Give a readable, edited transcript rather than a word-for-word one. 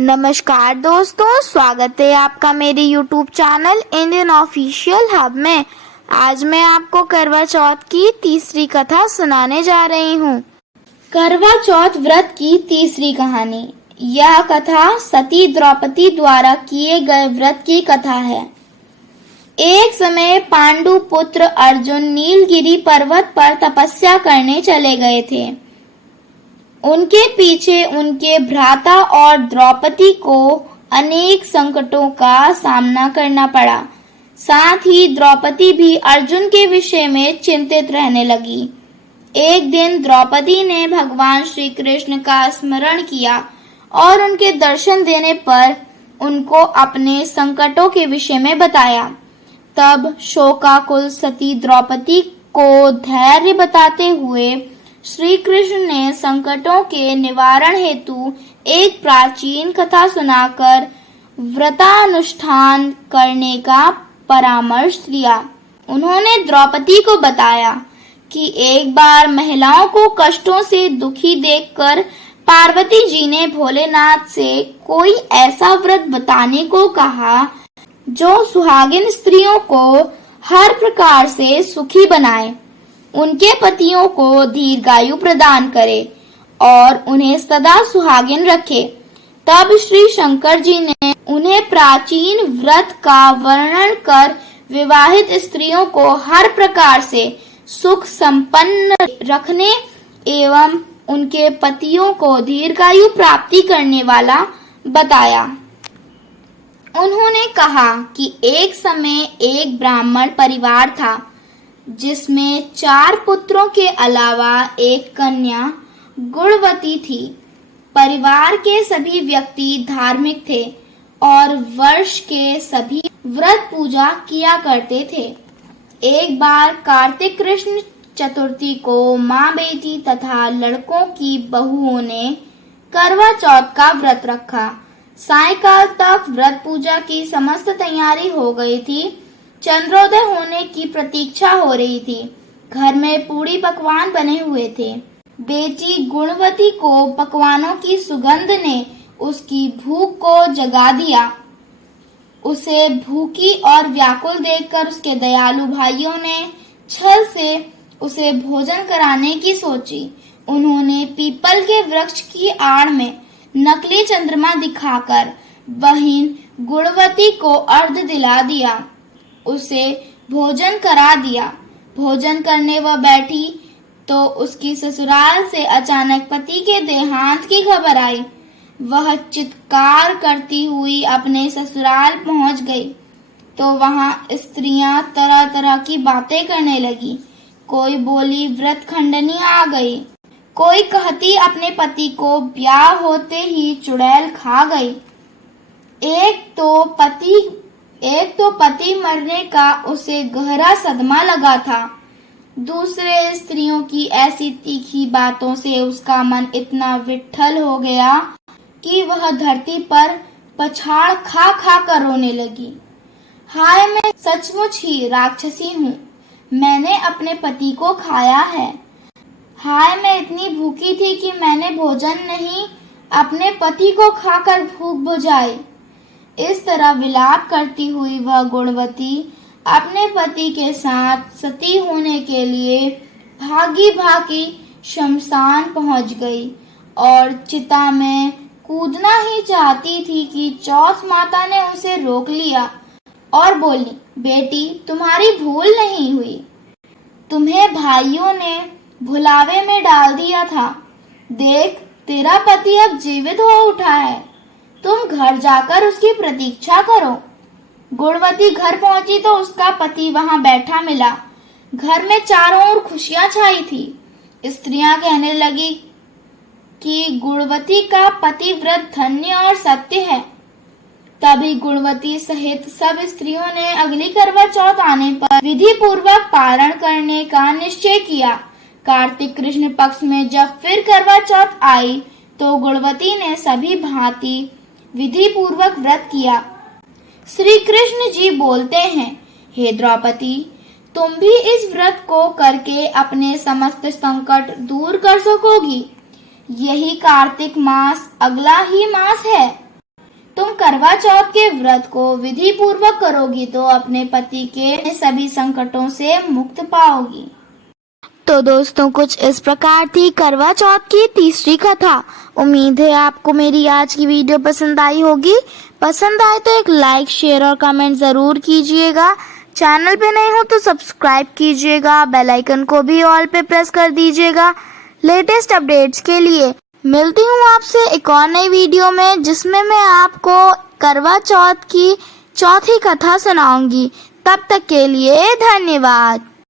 नमस्कार दोस्तों, स्वागत है आपका मेरे YouTube channel Indian official hub में। आज मैं आपको करवा चौथ की तीसरी कथा सुनाने जा रही हूँ। करवा चौथ व्रत की तीसरी कहानी। यह कथा सती द्रौपदी द्वारा किए गए व्रत की कथा है। एक समय पांडु पुत्र अर्जुन नीलगिरी पर्वत पर तपस्या करने चले गए थे। उनके पीछे उनके भ्राता और द्रौपदी को अनेक संकटों का सामना करना पड़ा। साथ ही द्रौपदी भी अर्जुन के विषय में चिंतित रहने लगी। एक दिन द्रौपदी ने भगवान श्री कृष्ण का स्मरण किया और उनके दर्शन देने पर उनको अपने संकटों के विषय में बताया। तब शोकाकुल सती द्रौपदी को धैर्य बताते हुए श्री कृष्ण ने संकटों के निवारण हेतु एक प्राचीन कथा सुनाकर व्रतानुष्ठान करने का परामर्श दिया। उन्होंने द्रौपदी को बताया कि एक बार महिलाओं को कष्टों से दुखी देखकर पार्वती जी ने भोलेनाथ से कोई ऐसा व्रत बताने को कहा जो सुहागिन स्त्रियों को हर प्रकार से सुखी बनाए, उनके पतियों को दीर्घायु प्रदान करे और उन्हें सदा सुहागिन रखे। तब श्री शंकर जी ने उन्हें प्राचीन व्रत का वर्णन कर विवाहित स्त्रियों को हर प्रकार से सुख संपन्न रखने एवं उनके पतियों को दीर्घायु प्राप्ति करने वाला बताया। उन्होंने कहा कि एक समय एक ब्राह्मण परिवार था जिसमें 4 पुत्रों के अलावा एक कन्या गुणवती थी। परिवार के सभी व्यक्ति धार्मिक थे और वर्ष के सभी व्रत पूजा किया करते थे। एक बार कार्तिक कृष्ण चतुर्थी को माँ बेटी तथा लड़कों की बहुओं ने करवा चौथ का व्रत रखा। सायंकाल तक व्रत पूजा की समस्त तैयारी हो गई थी। चंद्रोदय होने की प्रतीक्षा हो रही थी। घर में पूरी पकवान बने हुए थे। बेटी गुणवती को पकवानों की सुगंध ने उसकी भूख को जगा दिया। उसे भूखी और व्याकुल देखकर उसके दयालु भाइयों ने छल से उसे भोजन कराने की सोची। उन्होंने पीपल के वृक्ष की आड़ में नकली चंद्रमा दिखाकर बहन गुणवती को अर्घ्य दिला दिया। उसे भोजन करा दिया। भोजन करने वह बैठी तो उसकी ससुराल से अचानक पति के देहांत की खबर आई। वह चित्कार करती हुई अपने ससुराल पहुंच गई तो वहां स्त्रियां तरह तरह की बातें करने लगी। कोई बोली व्रत खंडनी आ गई, कोई कहती अपने पति को ब्याह होते ही चुड़ैल खा गई। एक तो पति मरने का उसे गहरा सदमा लगा था। दूसरे स्त्रियों की ऐसी तीखी बातों से उसका मन इतना विट्ठल हो गया कि वह धरती पर पछाड़ खा खा कर रोने लगी। हाय, मैं सचमुच ही राक्षसी हूँ। मैंने अपने पति को खाया है। हाय, मैं इतनी भूखी थी कि मैंने भोजन नहीं अपने पति को खाकर भूख बुझाई। इस तरह विलाप करती हुई वह गुणवती अपने पति के साथ सती होने के लिए भागी भागी शमशान पहुंच गई और चिता में कूदना ही चाहती थी कि चौथ माता ने उसे रोक लिया और बोली, बेटी, तुम्हारी भूल नहीं हुई। तुम्हें भाइयों ने भुलावे में डाल दिया था। देख, तेरा पति अब जीवित हो उठा है। तुम घर जाकर उसकी प्रतीक्षा करो। गुणवती घर पहुंची तो उसका पति वहां बैठा मिला। घर में चारों ओर खुशियां छाई थी। स्त्रियां कहने लगी कि गुणवती का पति व्रत धन्य और सत्य है। तभी गुणवती सहित सब स्त्रियों ने अगली करवा चौथ आने पर विधि पूर्वक पारण करने का निश्चय किया। कार्तिक कृष्ण पक्ष में जब फिर करवा चौथ आई तो गुणवती ने सभी भांति विधि पूर्वक व्रत किया। श्री कृष्ण जी बोलते हैं, हे द्रौपदी, तुम भी इस व्रत को करके अपने समस्त संकट दूर कर सकोगी। यही कार्तिक मास अगला ही मास है। करवा चौथ के व्रत को विधि पूर्वक करोगी तो अपने पति के सभी संकटों से मुक्त पाओगी। तो दोस्तों, कुछ इस प्रकार थी करवा चौथ की तीसरी कथा। उम्मीद है आपको मेरी आज की वीडियो पसंद आई होगी। पसंद आए तो एक लाइक, शेयर और कमेंट जरूर कीजिएगा। चैनल पे नए हो तो सब्सक्राइब कीजिएगा। बेल आइकन को भी ऑल पे प्रेस कर दीजिएगा लेटेस्ट अपडेट्स के लिए। मिलती हूँ आपसे एक और नई वीडियो में, जिसमें मैं आपको करवा चौथ की चौथी कथा सुनाऊंगी। तब तक के लिए धन्यवाद।